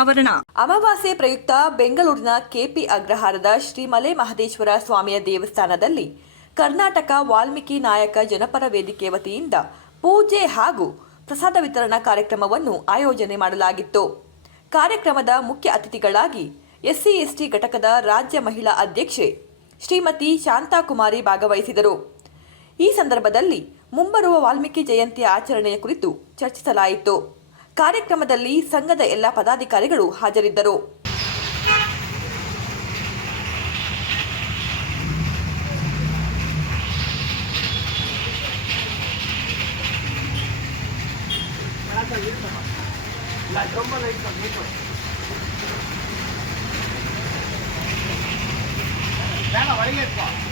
ಅನಾವರಣ. ಅಮಾವಾಸ್ಯೆ ಪ್ರಯುಕ್ತ ಬೆಂಗಳೂರಿನ ಕೆಪಿ ಅಗ್ರಹಾರದ ಶ್ರೀ ಮಲೆ ಮಹದೇಶ್ವರ ಸ್ವಾಮಿಯ ದೇವಸ್ಥಾನದಲ್ಲಿ ಕರ್ನಾಟಕ ವಾಲ್ಮೀಕಿ ನಾಯಕ ಜನಪರ ವೇದಿಕೆ ವತಿಯಿಂದ ಪೂಜೆ ಹಾಗೂ ಪ್ರಸಾದ ವಿತರಣಾ ಕಾರ್ಯಕ್ರಮವನ್ನು ಆಯೋಜನೆ ಮಾಡಲಾಗಿತ್ತು. ಕಾರ್ಯಕ್ರಮದ ಮುಖ್ಯ ಅತಿಥಿಗಳಾಗಿ ಎಸ್ಸಿ/ಎಸ್ಟಿ ಘಟಕದ ರಾಜ್ಯ ಮಹಿಳಾ ಅಧ್ಯಕ್ಷೆ ಶ್ರೀಮತಿ ಶಾಂತಾಕುಮಾರಿ ಭಾಗವಹಿಸಿದರು. ಈ ಸಂದರ್ಭದಲ್ಲಿ ಮುಂಬರುವ ವಾಲ್ಮೀಕಿ ಜಯಂತಿ ಆಚರಣೆಯ ಕುರಿತು ಚರ್ಚಿಸಲಾಯಿತು. ಕಾರ್ಯಕ್ರಮದಲ್ಲಿ ಸಂಘದ ಎಲ್ಲ ಪದಾಧಿಕಾರಿಗಳು ಹಾಜರಿದ್ದರು. ಒಳಗೆ